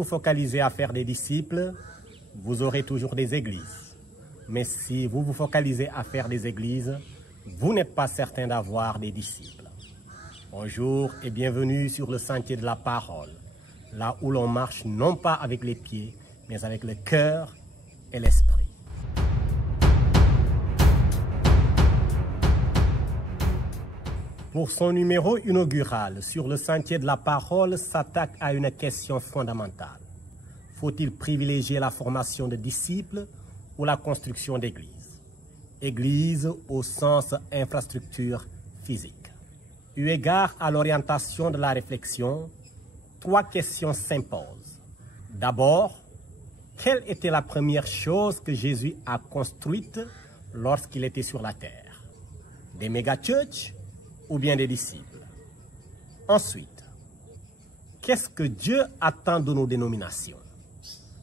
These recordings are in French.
vous focalisez à faire des disciples, vous aurez toujours des églises. Mais si vous vous focalisez à faire des églises, vous n'êtes pas certain d'avoir des disciples. Bonjour et bienvenue sur le sentier de la parole, là où l'on marche non pas avec les pieds, mais avec le cœur et l'esprit. Pour son numéro inaugural sur le sentier de la parole s'attaque à une question fondamentale. Faut-il privilégier la formation de disciples ou la construction d'églises? Église au sens infrastructure physique. Eu égard à l'orientation de la réflexion, 3 questions s'imposent. D'abord, quelle était la première chose que Jésus a construite lorsqu'il était sur la terre? Des méga-churches ou bien des disciples? Ensuite, qu'est-ce que Dieu attend de nos dénominations?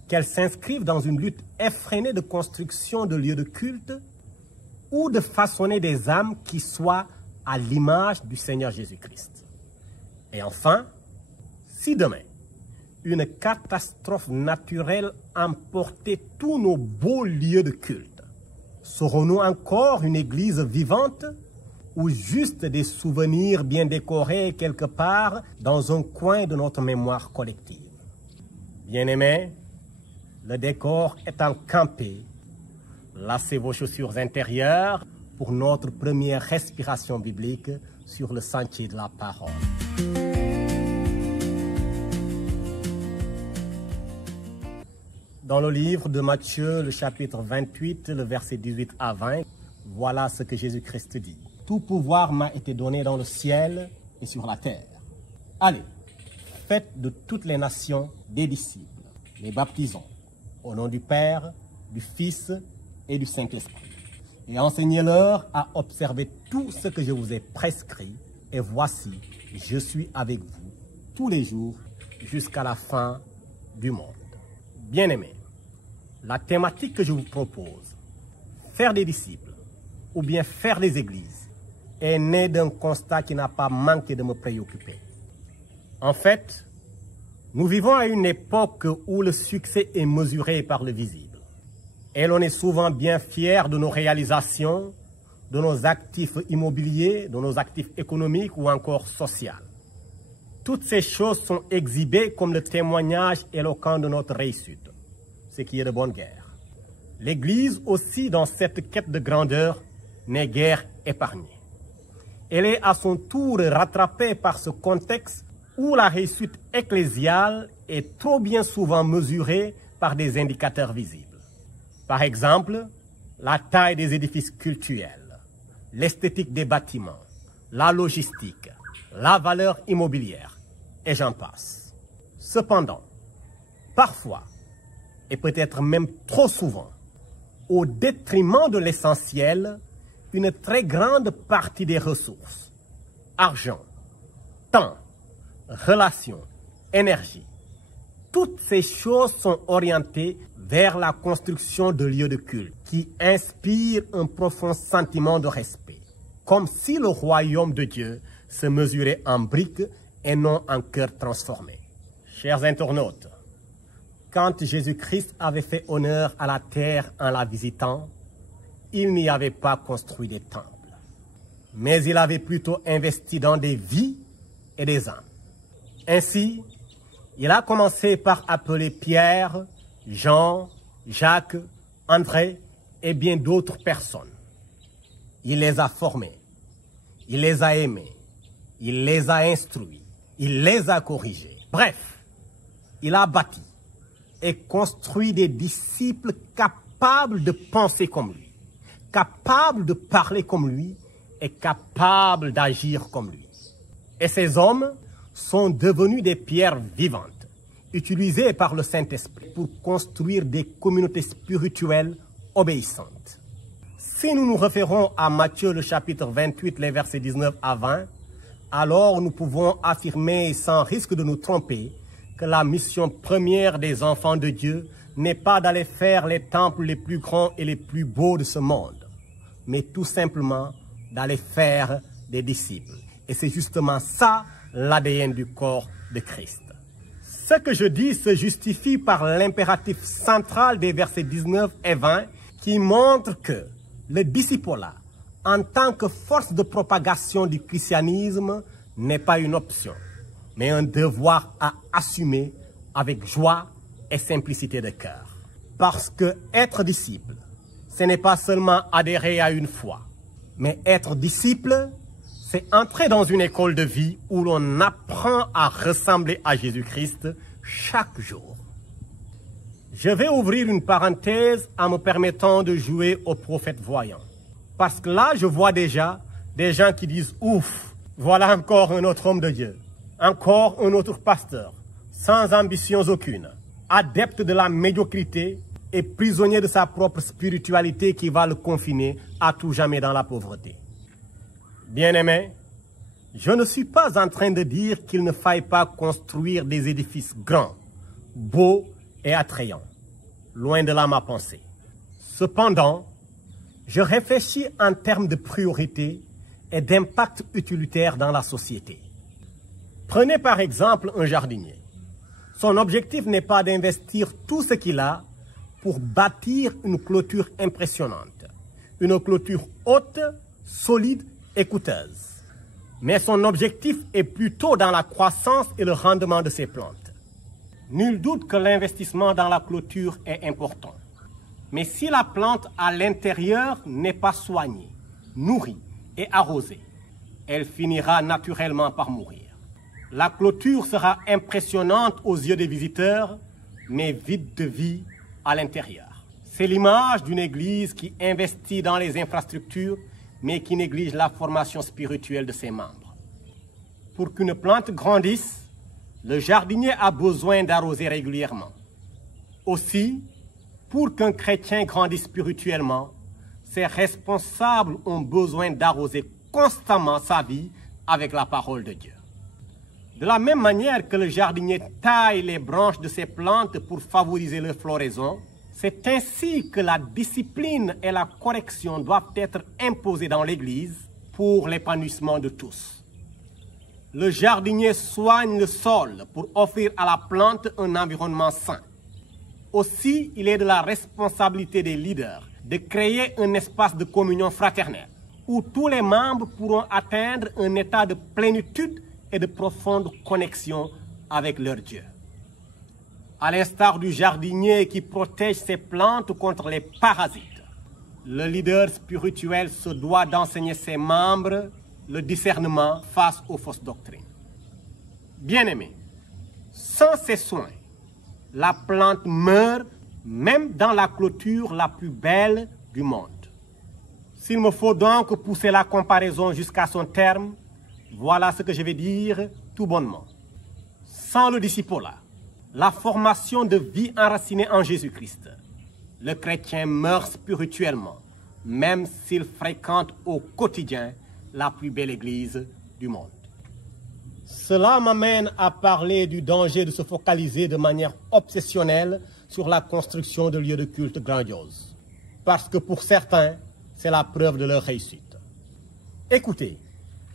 Qu'elles s'inscrivent dans une lutte effrénée de construction de lieux de culte ou de façonner des âmes qui soient à l'image du Seigneur Jésus-Christ. Et enfin, si demain, une catastrophe naturelle emportait tous nos beaux lieux de culte, serons-nous encore une église vivante ou juste des souvenirs bien décorés quelque part dans un coin de notre mémoire collective? Bien-aimés, le décor étant campé, lacez vos chaussures intérieures pour notre première respiration biblique sur le sentier de la parole. Dans le livre de Matthieu, le chapitre 28, le verset 18 à 20, voilà ce que Jésus-Christ dit. Tout pouvoir m'a été donné dans le ciel et sur la terre. Allez, faites de toutes les nations des disciples, les baptisons, au nom du Père, du Fils et du Saint-Esprit. Et enseignez-leur à observer tout ce que je vous ai prescrit. Et voici, je suis avec vous tous les jours jusqu'à la fin du monde. Bien-aimés, la thématique que je vous propose, faire des disciples ou bien faire des églises, est née d'un constat qui n'a pas manqué de me préoccuper. En fait, nous vivons à une époque où le succès est mesuré par le visible. Et l'on est souvent bien fier de nos réalisations, de nos actifs immobiliers, de nos actifs économiques ou encore sociaux. Toutes ces choses sont exhibées comme le témoignage éloquent de notre réussite, ce qui est de bonne guerre. L'Église aussi, dans cette quête de grandeur, n'est guère épargnée. Elle est à son tour rattrapée par ce contexte où la réussite ecclésiale est trop bien souvent mesurée par des indicateurs visibles. Par exemple, la taille des édifices cultuels, l'esthétique des bâtiments, la logistique, la valeur immobilière, et j'en passe. Cependant, parfois, et peut-être même trop souvent, au détriment de l'essentiel, une très grande partie des ressources, argent, temps, relations, énergie, toutes ces choses sont orientées vers la construction de lieux de culte qui inspirent un profond sentiment de respect, comme si le royaume de Dieu se mesurait en briques et non en cœurs transformés. Chers internautes, quand Jésus-Christ avait fait honneur à la terre en la visitant, il n'y avait pas construit des temples, mais il avait plutôt investi dans des vies et des âmes. Ainsi, il a commencé par appeler Pierre, Jean, Jacques, André et bien d'autres personnes. Il les a formés, il les a aimés, il les a instruits, il les a corrigés. Bref, il a bâti et construit des disciples capables de penser comme lui, capables de parler comme lui et capables d'agir comme lui. Et ces hommes sont devenus des pierres vivantes, utilisées par le Saint-Esprit pour construire des communautés spirituelles obéissantes. Si nous nous référons à Matthieu le chapitre 28, les versets 19 à 20, alors nous pouvons affirmer sans risque de nous tromper que la mission première des enfants de Dieu n'est pas d'aller faire les temples les plus grands et les plus beaux de ce monde, mais tout simplement d'aller faire des disciples. Et c'est justement ça l'ADN du corps de Christ. Ce que je dis se justifie par l'impératif central des versets 19 et 20 qui montre que le discipolat, en tant que force de propagation du christianisme, n'est pas une option, mais un devoir à assumer avec joie et simplicité de cœur. Parce que être disciple, ce n'est pas seulement adhérer à une foi, mais être disciple, c'est entrer dans une école de vie où l'on apprend à ressembler à Jésus-Christ chaque jour. Je vais ouvrir une parenthèse en me permettant de jouer au prophète voyant. Parce que là, je vois déjà des gens qui disent « Ouf, voilà encore un autre homme de Dieu, encore un autre pasteur, sans ambitions aucune, adepte de la médiocrité et prisonnier de sa propre spiritualité qui va le confiner à tout jamais dans la pauvreté. » Bien-aimés, je ne suis pas en train de dire qu'il ne faille pas construire des édifices grands, beaux et attrayants. Loin de là ma pensée. Cependant, je réfléchis en termes de priorité et d'impact utilitaire dans la société. Prenez par exemple un jardinier. Son objectif n'est pas d'investir tout ce qu'il a pour bâtir une clôture impressionnante, une clôture haute, solide et coûteuse. Mais son objectif est plutôt dans la croissance et le rendement de ses plantes. Nul doute que l'investissement dans la clôture est important. Mais si la plante à l'intérieur n'est pas soignée, nourrie et arrosée, elle finira naturellement par mourir. La clôture sera impressionnante aux yeux des visiteurs, mais vide de vie à l'intérieur. C'est l'image d'une église qui investit dans les infrastructures, mais qui néglige la formation spirituelle de ses membres. Pour qu'une plante grandisse, le jardinier a besoin d'arroser régulièrement. Aussi, pour qu'un chrétien grandisse spirituellement, ses responsables ont besoin d'arroser constamment sa vie avec la parole de Dieu. De la même manière que le jardinier taille les branches de ses plantes pour favoriser leur floraison, c'est ainsi que la discipline et la correction doivent être imposées dans l'Église pour l'épanouissement de tous. Le jardinier soigne le sol pour offrir à la plante un environnement sain. Aussi, il est de la responsabilité des leaders de créer un espace de communion fraternelle où tous les membres pourront atteindre un état de plénitude et de profonde connexion avec leur Dieu. À l'instar du jardinier qui protège ses plantes contre les parasites, le leader spirituel se doit d'enseigner ses membres le discernement face aux fausses doctrines. Bien-aimés, sans ces soins, la plante meurt même dans la clôture la plus belle du monde. S'il me faut donc pousser la comparaison jusqu'à son terme, voilà ce que je vais dire tout bonnement. Sans le discipolat, la formation de vie enracinée en Jésus-Christ, le chrétien meurt spirituellement, même s'il fréquente au quotidien la plus belle église du monde. Cela m'amène à parler du danger de se focaliser de manière obsessionnelle sur la construction de lieux de culte grandioses. Parce que pour certains, c'est la preuve de leur réussite. Écoutez,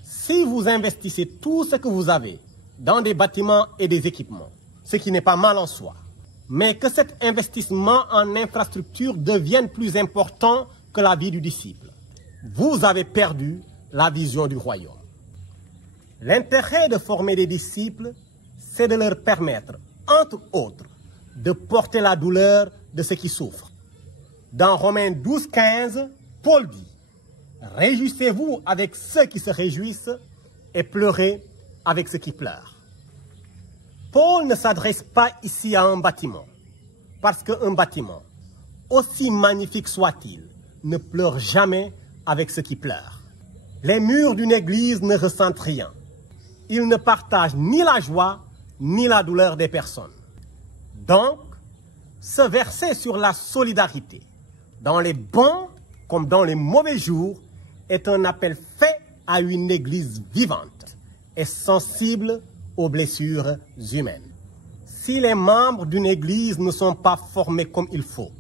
si vous investissez tout ce que vous avez dans des bâtiments et des équipements, ce qui n'est pas mal en soi, mais que cet investissement en infrastructure devienne plus important que la vie du disciple, vous avez perdu la vision du royaume. L'intérêt de former des disciples, c'est de leur permettre, entre autres, de porter la douleur de ceux qui souffrent. Dans Romains 12, 15, Paul dit « Réjouissez-vous avec ceux qui se réjouissent et pleurez avec ceux qui pleurent. » Paul ne s'adresse pas ici à un bâtiment, parce qu'un bâtiment, aussi magnifique soit-il, ne pleure jamais avec ceux qui pleurent. Les murs d'une église ne ressentent rien. Ils ne partagent ni la joie, ni la douleur des personnes. Donc, ce verset sur la solidarité, dans les bons comme dans les mauvais jours, est un appel fait à une église vivante et sensible aux blessures humaines. Si les membres d'une église ne sont pas formés comme il faut,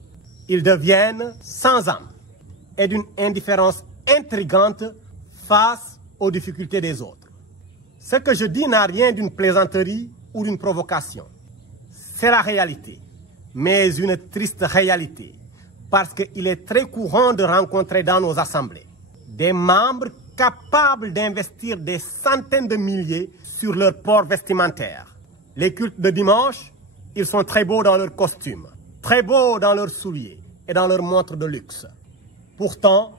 ils deviennent sans âme et d'une indifférence intrigante face aux difficultés des autres. Ce que je dis n'a rien d'une plaisanterie ou d'une provocation. C'est la réalité, mais une triste réalité, parce qu'il est très courant de rencontrer dans nos assemblées des membres capables d'investir des centaines de milliers sur leur port vestimentaire. Les cultes de dimanche, ils sont très beaux dans leurs costumes, très beaux dans leurs souliers et dans leurs montres de luxe. Pourtant,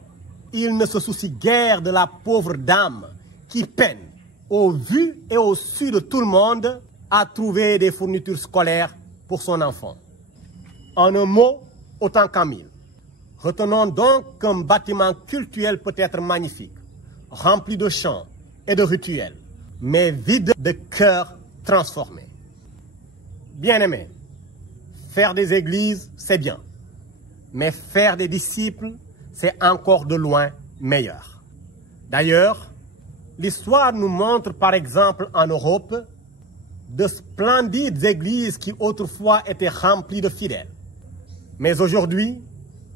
ils ne se soucient guère de la pauvre dame qui peine, au vu et au su de tout le monde, à trouver des fournitures scolaires pour son enfant. En un mot, autant qu'en mille. Retenons donc qu'un bâtiment cultuel peut être magnifique, rempli de chants et de rituels, mais vide de cœurs transformés. Bien-aimés, faire des églises, c'est bien, mais faire des disciples, c'est encore de loin meilleur. D'ailleurs, l'histoire nous montre par exemple en Europe de splendides églises qui autrefois étaient remplies de fidèles. Mais aujourd'hui,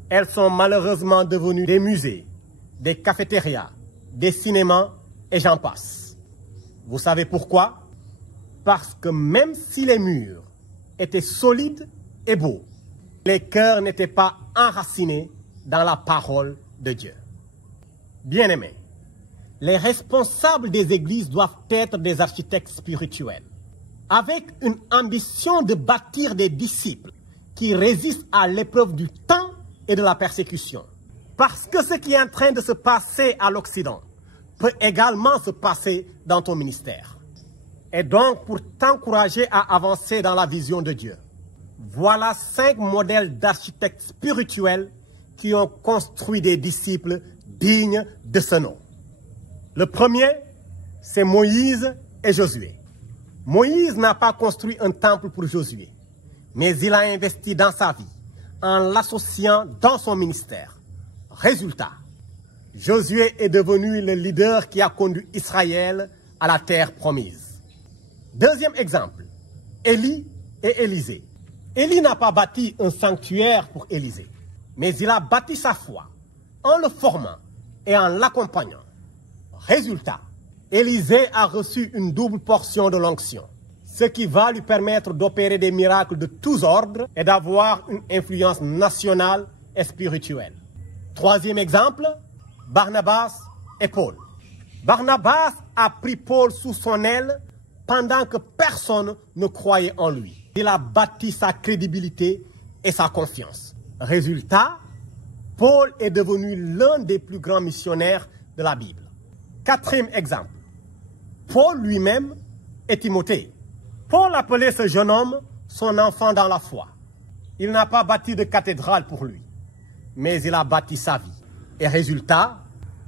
elles sont malheureusement devenues des musées, des cafétérias, des cinémas et j'en passe. Vous savez pourquoi? Parce que même si les murs étaient solides et beaux, les cœurs n'étaient pas enracinés dans la parole de Dieu. Bien-aimés, les responsables des églises doivent être des architectes spirituels, avec une ambition de bâtir des disciples qui résistent à l'épreuve du temps et de la persécution. Parce que ce qui est en train de se passer à l'Occident peut également se passer dans ton ministère. Et donc, pour t'encourager à avancer dans la vision de Dieu, voilà 5 modèles d'architectes spirituels qui ont construit des disciples dignes de ce nom. Le premier, c'est Moïse et Josué. Moïse n'a pas construit un temple pour Josué, mais il a investi dans sa vie en l'associant dans son ministère. Résultat, Josué est devenu le leader qui a conduit Israël à la terre promise. Deuxième exemple, Élie et Élisée. Élie n'a pas bâti un sanctuaire pour Élisée, mais il a bâti sa foi en le formant et en l'accompagnant. Résultat, Élisée a reçu une double portion de l'onction, ce qui va lui permettre d'opérer des miracles de tous ordres et d'avoir une influence nationale et spirituelle. Troisième exemple, Barnabas et Paul. Barnabas a pris Paul sous son aile pendant que personne ne croyait en lui. Il a bâti sa crédibilité et sa confiance. Résultat, Paul est devenu l'un des plus grands missionnaires de la Bible. Quatrième exemple, Paul lui-même et Timothée. Paul appelait ce jeune homme son enfant dans la foi. Il n'a pas bâti de cathédrale pour lui, mais il a bâti sa vie. Et résultat,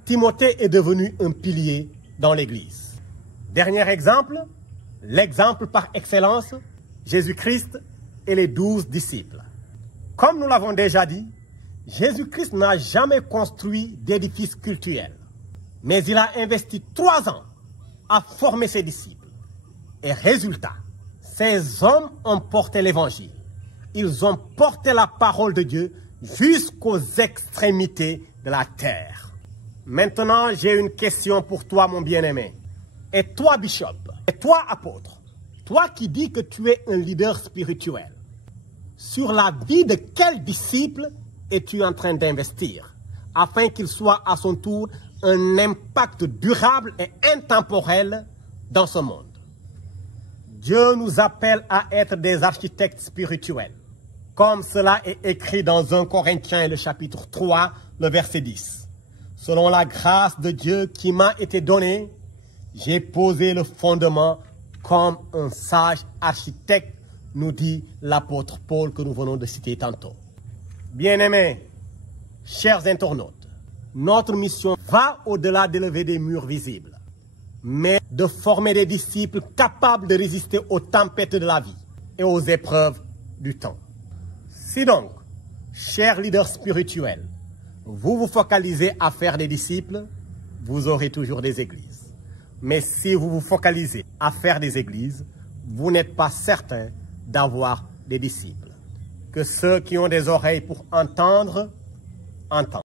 Timothée est devenu un pilier dans l'Église. Dernier exemple, l'exemple par excellence, Jésus-Christ et les 12 disciples. Comme nous l'avons déjà dit, Jésus-Christ n'a jamais construit d'édifice cultuel, mais il a investi 3 ans à former ses disciples. Et résultat, ces hommes ont porté l'évangile. Ils ont porté la parole de Dieu jusqu'aux extrémités de la terre. Maintenant, j'ai une question pour toi, mon bien-aimé. Et toi, bishop, et toi, apôtre, toi qui dis que tu es un leader spirituel, sur la vie de quel disciple es-tu en train d'investir afin qu'il soit à son tour un impact durable et intemporel dans ce monde? Dieu nous appelle à être des architectes spirituels, comme cela est écrit dans 1 Corinthiens, le chapitre 3, le verset 10. Selon la grâce de Dieu qui m'a été donnée, j'ai posé le fondement comme un sage architecte, nous dit l'apôtre Paul que nous venons de citer tantôt. Bien-aimés, chers internautes, notre mission va au-delà d'élever des murs visibles, mais de former des disciples capables de résister aux tempêtes de la vie et aux épreuves du temps. Si donc, chers leaders spirituels, vous vous focalisez à faire des disciples, vous aurez toujours des églises. Mais si vous vous focalisez à faire des églises, vous n'êtes pas certain d'avoir des disciples. Que ceux qui ont des oreilles pour entendre, entendent.